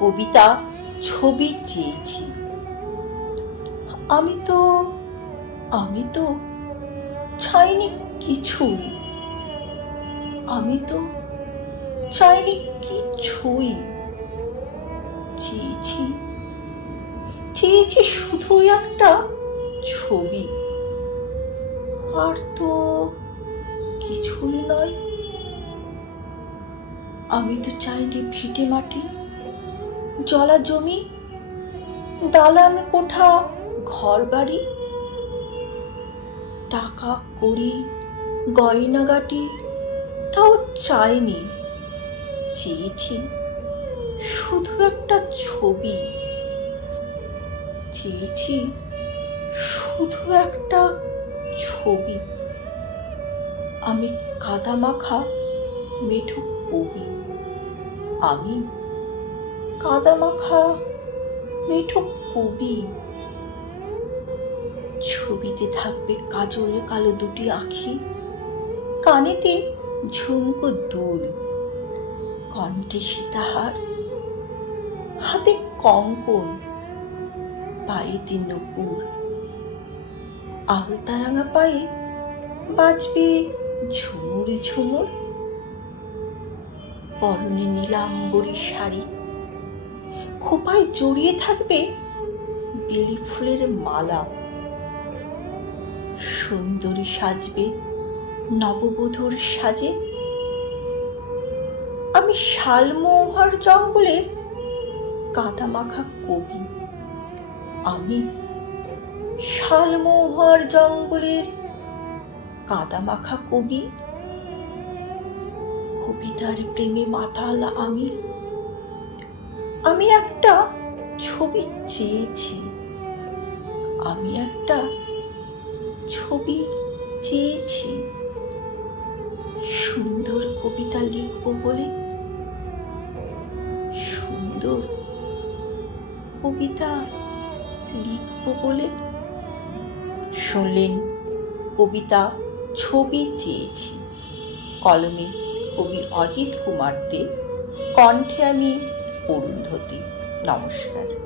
কবিতা ছবি চেয়েছি। আমি তো আমি তো চাইনি কিছুই। আমি তো চাইনি কিছুই। চেয়েছি চেয়েছি শুধু একটা ছবি। আর তো কিছুই নয়। আমি তো চাইনি ভিটে মাটি। জলা জমি দালান কোঠা ঘর বাড়ি টাকা করি গয়নাগাটি, তাও চাইনি। চেয়েছি শুধু একটা ছবি। চেয়েছি শুধু একটা ছবি। আমি কাদা মাখা মেঠো কবি। আমি কাদা মাখা মেঠো কবি। ছবিতে থাকবে কাজল কালো দুটি আখি, কানেতে ঝুমকো দুল। কণ্ঠে সীতাহার, হাতে কঙ্কন পায়েতে নুপুর। আলতারাঙা পায়ে বাজবে ঝুমুর ঝুমুর। পরনে নীলাম্বরী শাড়ি খোপায় জড়িয়ে থাকবে বেলি ফুলের মালা। সুন্দরী সাজবে নববধূর সাজে। আমি শালমোহর জঙ্গলের কাদা মাখা কবি। আমি শালমোহর জঙ্গলের কাদা মাখা কবি। কবিতার প্রেমে মাতাল আমি। আমি একটা ছবি চেয়েছি। আমি একটা ছবি চেয়েছি। সুন্দর কবিতা লিখব বলে সুন্দর কবিতা লিখব বলে শুনলেন কবিতা ছবি চেয়েছি। কলমে কবি অজিত কুমার দে কণ্ঠে আমি অরুন্ধতী। নমস্কার।